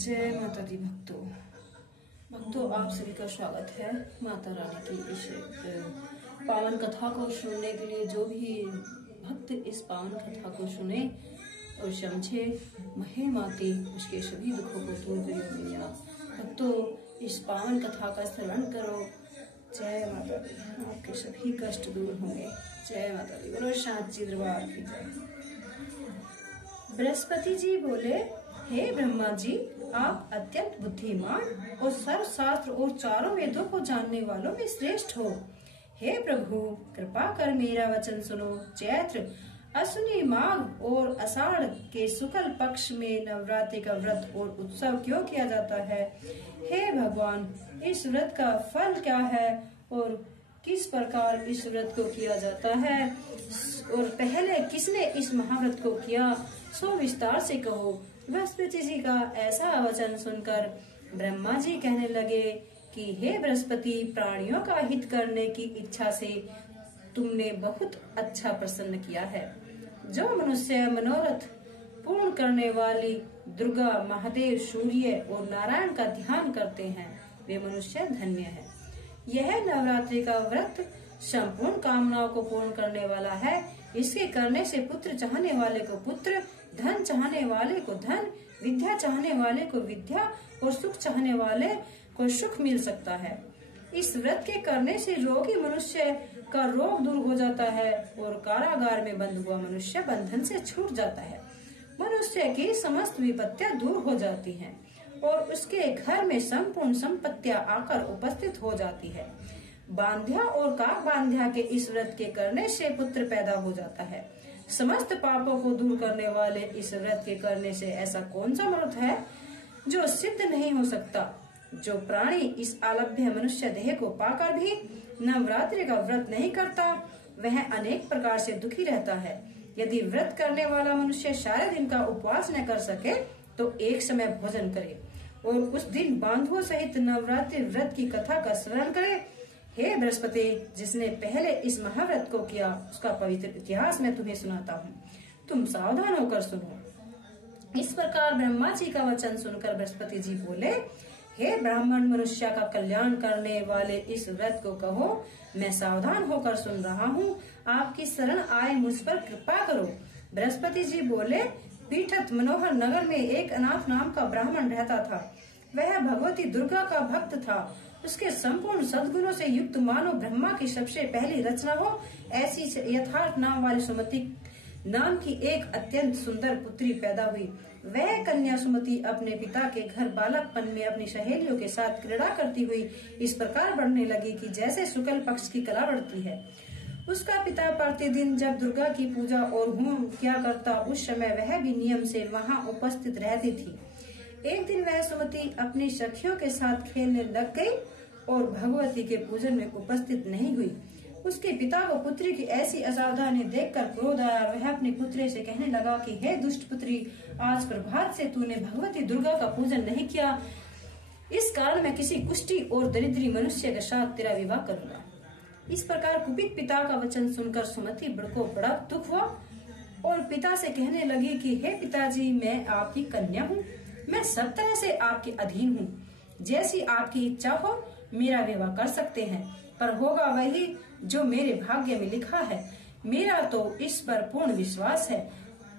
जय माता दी भक्तों, आप सभी का स्वागत है माता रानी की इस पावन कथा को सुनने के लिए। जो भी भक्त इस पावन कथा को सुने और समझे, महे माते उसके सभी दुखों को दूर करियो मैया। भक्तों, इस पावन कथा का श्रवण करो। जय माता दी, आपके सभी कष्ट दूर होंगे। जय माता दी, बोलो सांची दरबार की जय। बृहस्पति जी बोले, हे ब्रह्मा जी, आप अत्यंत बुद्धिमान और सर्वशास्त्र और चारों वेदों को जानने वालों में श्रेष्ठ हो। हे प्रभु, कृपा कर मेरा वचन सुनो। चैत्र, अश्विनी, माघ और आषाढ़ के शुक्ल पक्ष में नवरात्रि का व्रत और उत्सव क्यों किया जाता है? हे भगवान, इस व्रत का फल क्या है और किस प्रकार इस व्रत को किया जाता है और पहले किसने इस महाव्रत को किया, सो विस्तार से कहो। बृहस्पति जी का ऐसा वचन सुनकर ब्रह्मा जी कहने लगे कि हे बृहस्पति, प्राणियों का हित करने की इच्छा से तुमने बहुत अच्छा प्रसन्न किया है। जो मनुष्य मनोरथ पूर्ण करने वाली दुर्गा, महादेव, सूर्य और नारायण का ध्यान करते हैं, वे मनुष्य धन्य है। यह नवरात्रि का व्रत संपूर्ण कामनाओं को पूर्ण करने वाला है। इसके करने से पुत्र चाहने वाले को पुत्र, धन चाहने वाले को धन, विद्या चाहने वाले को विद्या और सुख चाहने वाले को सुख मिल सकता है। इस व्रत के करने से रोगी मनुष्य का रोग दूर हो जाता है और कारागार में बंद हुआ मनुष्य बंधन से छूट जाता है। मनुष्य की समस्त विपत्तियां दूर हो जाती हैं और उसके घर में संपूर्ण संपत्तियां आकर उपस्थित हो जाती है। बांध्या और काक बांध्या के इस व्रत के करने से पुत्र पैदा हो जाता है। समस्त पापों को दूर करने वाले इस व्रत के करने से ऐसा कौन सा व्रत है जो सिद्ध नहीं हो सकता? जो प्राणी इस आलभ्य मनुष्य देह को पाकर भी नवरात्रि का व्रत नहीं करता, वह अनेक प्रकार से दुखी रहता है। यदि व्रत करने वाला मनुष्य सारे दिन का उपवास न कर सके तो एक समय भोजन करे और उस दिन बांधुओं सहित नवरात्रि व्रत की कथा का स्मरण करे। हे बृहस्पति, जिसने पहले इस महाव्रत को किया उसका पवित्र इतिहास मैं तुम्हें सुनाता हूँ, तुम सावधान होकर सुनो। इस प्रकार ब्रह्मा जी का वचन सुनकर बृहस्पति जी बोले, हे ब्राह्मण मनुष्य का कल्याण करने वाले इस व्रत को कहो, मैं सावधान होकर सुन रहा हूँ, आपकी शरण आए मुझ पर कृपा करो। बृहस्पति जी बोले, पीठत मनोहर नगर में एक अनाथ नाम का ब्राह्मण रहता था। वह भगवती दुर्गा का भक्त था। उसके संपूर्ण सद्गुणों से युक्त मानो ब्रह्मा की सबसे पहली रचना हो ऐसी यथार्थ नाम वाली सुमति नाम की एक अत्यंत सुंदर पुत्री पैदा हुई। वह कन्या सुमति अपने पिता के घर बालकपन में अपनी सहेलियों के साथ क्रीड़ा करती हुई इस प्रकार बढ़ने लगी कि जैसे शुक्ल पक्ष की कला बढ़ती है। उसका पिता प्रतिदिन जब दुर्गा की पूजा और होम किया करता, उस समय वह भी नियम से वहाँ उपस्थित रहती थी। एक दिन वह सुमति अपनी सखियों के साथ खेलने लग गई और भगवती के पूजन में उपस्थित नहीं हुई। उसके पिता को पुत्री की ऐसी असावधानी देखकर क्रोध आया। वह अपनी पुत्री से कहने लगा कि हे दुष्ट पुत्री, आज प्रभात से तूने भगवती दुर्गा का पूजन नहीं किया। इस कारण मैं किसी कुष्ठी और दरिद्री मनुष्य के साथ तेरा विवाह करूंगा। इस प्रकार कुपित पिता का वचन सुनकर सुमति को बड़ा दुख हुआ और पिता से कहने लगी कि हे पिताजी, मैं आपकी कन्या हूँ, मैं सब तरह से आपके अधीन हूँ। जैसी आपकी इच्छा हो मेरा विवाह कर सकते हैं, पर होगा वही जो मेरे भाग्य में लिखा है। मेरा तो इस पर पूर्ण विश्वास है।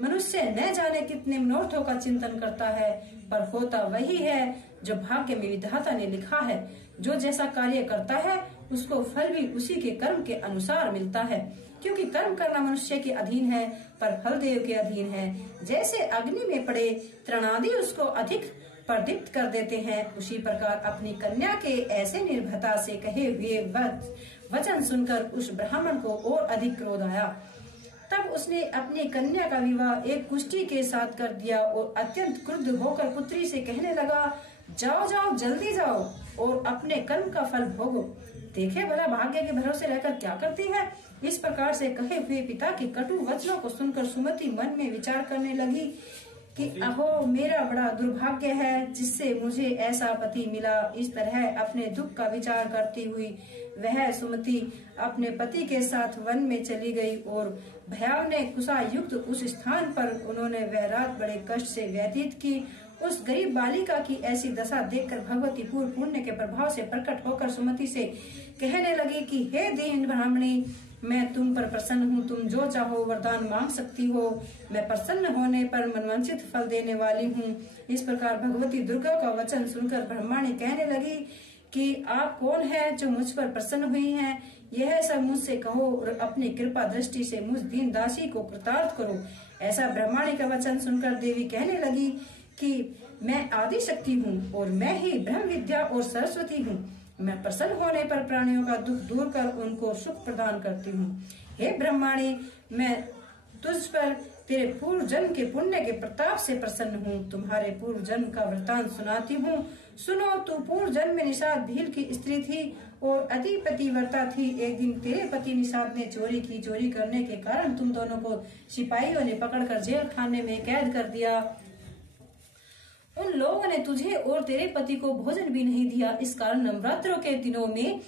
मनुष्य न जाने कितने मनोरथों का चिंतन करता है, पर होता वही है जो भाग्य में विधाता ने लिखा है। जो जैसा कार्य करता है उसको फल भी उसी के कर्म के अनुसार मिलता है, क्योंकि कर्म करना मनुष्य के अधीन है पर फल देव के अधीन है। जैसे अग्नि में पड़े तृणादि उसको अधिक प्रदीप्त कर देते हैं, उसी प्रकार अपनी कन्या के ऐसे निर्भयता से कहे हुए वचन सुनकर उस ब्राह्मण को और अधिक क्रोध आया। तब उसने अपनी कन्या का विवाह एक कुष्ठी के साथ कर दिया और अत्यंत क्रुद्ध होकर पुत्री से कहने लगा, जाओ जाओ, जल्दी जाओ और अपने कर्म का फल भोगो। देखे भला भाग्य के भरोसे रहकर क्या करती है। इस प्रकार से कहे हुए पिता के कटु वचनों को सुनकर सुमति मन में विचार करने लगी कि अहो, मेरा बड़ा दुर्भाग्य है जिससे मुझे ऐसा पति मिला। इस तरह अपने दुख का विचार करती हुई वह सुमति अपने पति के साथ वन में चली गई और भयावह कुशा युक्त उस स्थान पर उन्होंने वह रात बड़े कष्ट से व्यतीत की उस गरीब बालिका की ऐसी दशा देखकर भगवती पूर्व पुण्य के प्रभाव से प्रकट होकर सुमति से कहने लगी कि हे दीन ब्राह्मणी, मैं तुम पर प्रसन्न हूँ, तुम जो चाहो वरदान मांग सकती हो, मैं प्रसन्न होने पर मनवांछित फल देने वाली हूँ। इस प्रकार भगवती दुर्गा का वचन सुनकर ब्रह्मणी कहने लगी कि आप कौन है जो मुझ पर प्रसन्न हुई हैं? यह सब मुझसे कहो और अपनी कृपा दृष्टि से मुझ दीन दासी को कृतार्थ करो। ऐसा ब्रह्मणी का वचन सुनकर देवी कहने लगी कि मैं आदि शक्ति हूँ और मैं ही ब्रह्म विद्या और सरस्वती हूँ। मैं प्रसन्न होने पर प्राणियों का दुख दूर कर उनको सुख प्रदान करती हूँ। हे ब्रह्मणी, मैं तुझ पर तेरे पूर्व जन्म के पुण्य के प्रताप से प्रसन्न हूँ। तुम्हारे पूर्व जन्म का वृतांत सुनाती हूँ। सुनो, तू पूर्व जन्म में निषाद भील की स्त्री थी और अति पतिव्रता थी। एक दिन तेरे पति निषाद ने चोरी की। चोरी करने के कारण तुम दोनों को सिपाहियों ने पकड़कर जेल खाने में कैद कर दिया। उन लोगों ने तुझे और तेरे पति को भोजन भी नहीं दिया। इस कारण नवरात्रों के दिनों में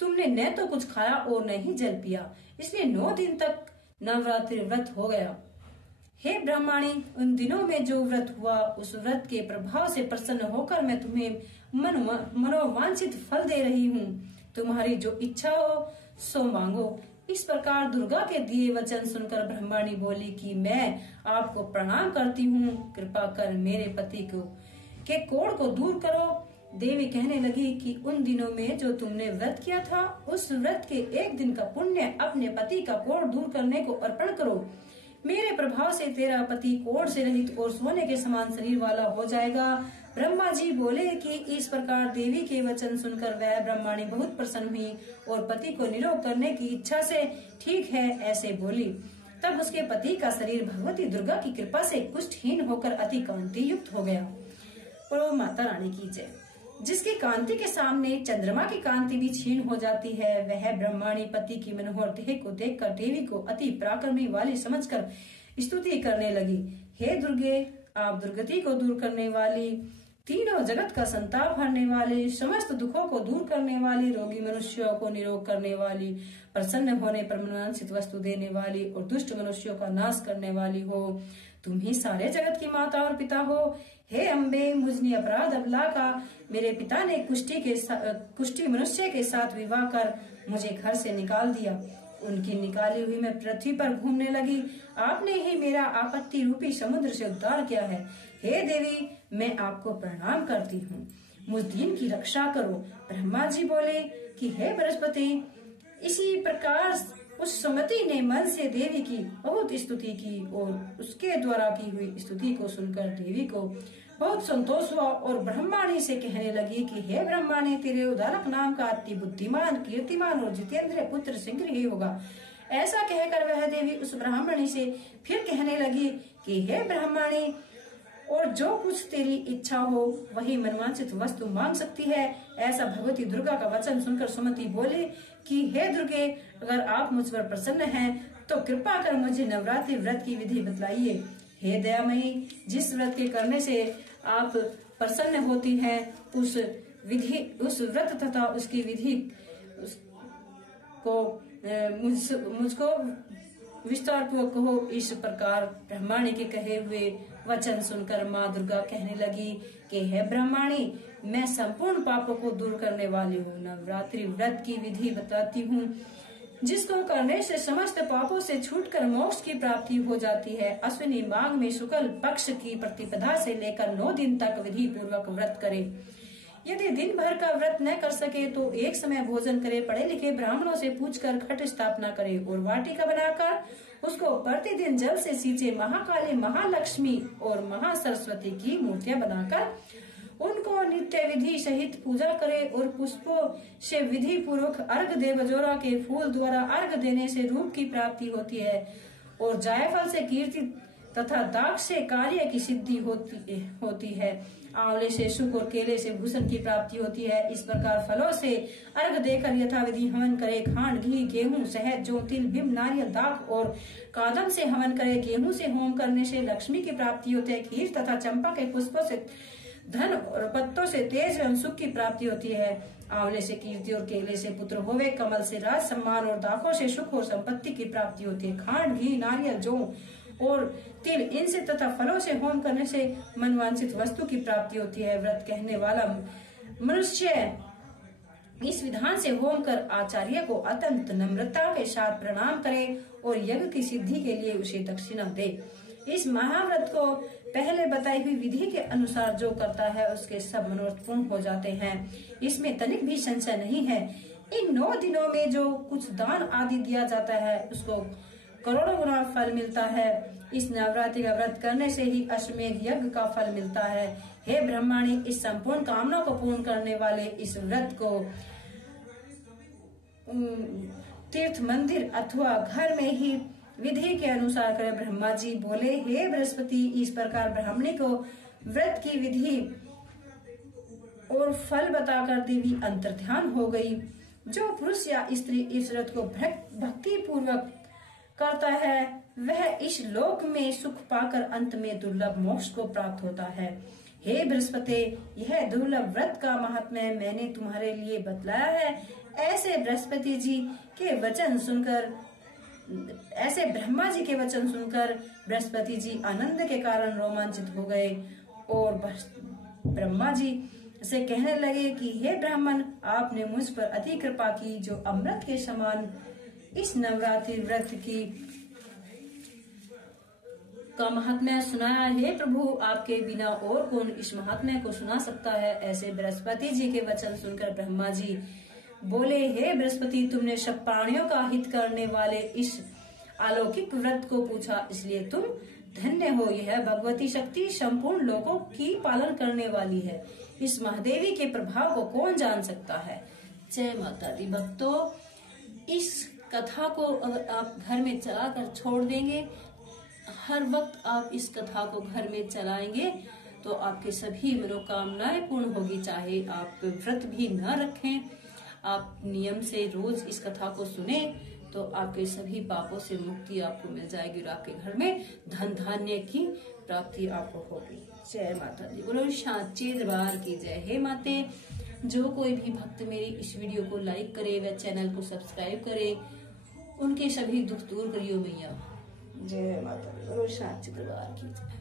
तुमने न तो कुछ खाया और न ही जल पिया, इसलिए 9 दिन तक नवरात्रि व्रत हो गया। हे ब्राह्मणी, उन दिनों में जो व्रत हुआ उस व्रत के प्रभाव से प्रसन्न होकर मैं तुम्हें मनोवांछित फल दे रही हूँ। तुम्हारी जो इच्छा हो सो मांगो। इस प्रकार दुर्गा के दिए वचन सुनकर ब्रह्मणी बोली कि मैं आपको प्रणाम करती हूँ, कृपा कर मेरे पति के कोढ़ को दूर करो। देवी कहने लगी कि उन दिनों में जो तुमने व्रत किया था उस व्रत के एक दिन का पुण्य अपने पति का कोढ़ दूर करने को अर्पण करो। मेरे प्रभाव से तेरा पति कोढ़ से रहित और सोने के समान शरीर वाला हो जाएगा। ब्रह्मा जी बोले कि इस प्रकार देवी के वचन सुनकर वह ब्रह्मणी बहुत प्रसन्न हुई और पति को निरोग करने की इच्छा से ठीक है ऐसे बोली। तब उसके पति का शरीर भगवती दुर्गा की कृपा से कुष्ठहीन होकर अति कांति युक्त हो गया। और माता रानी की जय। जिसकी कांति के सामने चंद्रमा की कांति भी क्षीण हो जाती है, वह ब्रह्मणी पति की मनोहर देह को देखकर देवी को अति पराक्रमी वाली समझकर स्तुति करने लगी। हे दुर्गे, आप दुर्गति को दूर करने वाली, तीनों जगत का संताप हरने वाली, समस्त दुखों को दूर करने वाली, रोगी मनुष्यों को निरोग करने वाली, प्रसन्न होने पर मनवांछित वस्तु देने वाली और दुष्ट मनुष्यों का नाश करने वाली हो। तुम ही सारे जगत की माता और पिता हो। हे अम्बे, मुझने अपराध अबला का मेरे पिता ने कुष्ठी मनुष्य के साथ विवाह कर मुझे घर से निकाल दिया। उनकी निकाली हुई मैं पृथ्वी पर घूमने लगी। आपने ही मेरा आपत्ति रूपी समुद्र से उद्धार किया है। हे देवी, मैं आपको प्रणाम करती हूँ, मुझ दीन की रक्षा करो। ब्रह्मा जी बोले कि हे बृहस्पति, इसी प्रकार उस सुमति ने मन से देवी की बहुत स्तुति की और उसके द्वारा की हुई स्तुति को सुनकर देवी को बहुत संतोष हुआ और ब्रह्मणी से कहने लगी कि हे ब्रह्मणी, तेरे उदारक नाम का अति बुद्धिमान, कीर्तिमान और जितेंद्र पुत्र शीघ्र ही होगा। ऐसा कहकर वह देवी उस ब्राह्मणी से फिर कहने लगी कि हे ब्राह्मणी, और जो कुछ तेरी इच्छा हो वही मनवांछित वस्तु मांग सकती है। ऐसा भगवती दुर्गा का वचन सुनकर सुमति बोले कि हे दुर्गे, अगर आप मुझ पर प्रसन्न हैं तो कृपा कर मुझे नवरात्रि व्रत की विधि बतलाइए। हे दयामयी, जिस व्रत के करने से आप प्रसन्न होती हैं उस व्रत तथा उसकी विधि को मुझको विस्तार पूर्वक कहो। इस प्रकार ब्रह्मणी के कहे हुए वचन सुनकर माँ दुर्गा कहने लगी कि हे ब्रह्मणी, मैं संपूर्ण पापों को दूर करने वाली हूँ। नवरात्रि व्रत की विधि बताती हूँ, जिसको करने से समस्त पापों से छूटकर मोक्ष की प्राप्ति हो जाती है। अश्विनी माघ में शुक्ल पक्ष की प्रतिपदा से लेकर 9 दिन तक विधि पूर्वक व्रत करे। यदि दिन भर का व्रत न कर सके तो एक समय भोजन करे। पढ़े लिखे ब्राह्मणों से पूछकर घट स्थापना करे और वाटिका बनाकर उसको प्रतिदिन जल से सींचे। महाकाली, महालक्ष्मी और महासरस्वती की मूर्तियां बनाकर उनको नित्य विधि सहित पूजा करे और पुष्पों से विधि पूर्वक अर्घ दे। बजोरा के फूल द्वारा अर्घ देने से रूप की प्राप्ति होती है और जायफल से कीर्ति तथा दाग से कार्य की सिद्धि होती है। आंवले से सुख और केले से भूषण की प्राप्ति होती है। इस प्रकार फलों से अर्घ देकर यथाविधि हवन करे। खांड, घी, गेहूं, शहद, जौ, तिल, बिंब, नारियल, दाख और कादम से हवन करे। गेहूं से होम करने से लक्ष्मी की प्राप्ति होती है। खीर तथा चंपा के पुष्पों से धन और पत्तों से तेज एवं सुख की प्राप्ति होती है। आंवले से कीर्ति और केले से पुत्र होवे। कमल से राज सम्मान और दाखों से सुख और संपत्ति की प्राप्ति होती है। खांड, घी, नारियल, जौ और तिल इनसे तथा फलों से होम करने से मनवांछित वस्तु की प्राप्ति होती है। व्रत कहने वाला मनुष्य इस विधान से होम कर आचार्य को अत्यंत नम्रता के साथ प्रणाम करे और यज्ञ की सिद्धि के लिए उसे दक्षिणा दे। इस महाव्रत को पहले बताई हुई विधि के अनुसार जो करता है उसके सब मनोरथ पूर्ण हो जाते हैं। इसमें तनिक भी संशय नहीं है। इन 9 दिनों में जो कुछ दान आदि दिया जाता है उसको करोड़ों गुना फल मिलता है। इस नवरात्रि का व्रत करने से ही अश्वमेध यज्ञ का फल मिलता है। हे ब्रह्माणी, इस संपूर्ण कामना को पूर्ण करने वाले इस व्रत को तीर्थ मंदिर अथवा घर में ही विधि के अनुसार करे। ब्रह्मा जी बोले, हे बृहस्पति, इस प्रकार ब्राह्मणी को व्रत की विधि और फल बताकर देवी अंतर्ध्यान हो गई। जो पुरुष या स्त्री इस व्रत को भक्ति पूर्वक करता है वह इस लोक में सुख पाकर अंत में दुर्लभ मोक्ष को प्राप्त होता है। हे बृहस्पति, यह दुर्लभ व्रत का महात्म्य मैंने तुम्हारे लिए बतलाया है। ऐसे बृहस्पति जी के वचन सुनकर ऐसे ब्रह्मा जी के वचन सुनकर बृहस्पति जी आनंद के कारण रोमांचित हो गए और ब्रह्मा जी से कहने लगे कि हे ब्राह्मण, आपने मुझ पर अति कृपा की जो अमृत के समान इस नवरात्रि व्रत की का महात्म्य सुनाया। हे प्रभु, आपके बिना और कौन इस महात्म्य को सुना सकता है। ऐसे बृहस्पति जी के वचन सुनकर ब्रह्मा जी बोले, हे बृहस्पति, तुमने सब प्राणियों का हित करने वाले इस अलौकिक व्रत को पूछा, इसलिए तुम धन्य हो। यह भगवती शक्ति संपूर्ण लोगों की पालन करने वाली है। इस महादेवी के प्रभाव को कौन जान सकता है। जय माता दी। भक्तों, इस कथा को अगर आप घर में चला कर छोड़ देंगे, हर वक्त आप इस कथा को घर में चलाएंगे तो आपके सभी मनोकामनाएं पूर्ण होगी। चाहे आप व्रत भी न रखें, आप नियम से रोज इस कथा को सुने तो आपके सभी पापों से मुक्ति आपको मिल जाएगी और आपके घर में धन धान्य की प्राप्ति आपको होगी। जय माता दी। बोलो सांचे दरबार की जय। हे माते, जो कोई भी भक्त मेरी इस वीडियो को लाइक करे व चैनल को सब्सक्राइब करे, उनके सभी दुख दूर करियो मैया। जय माता दी। बोलो सांचे दरबार की जय।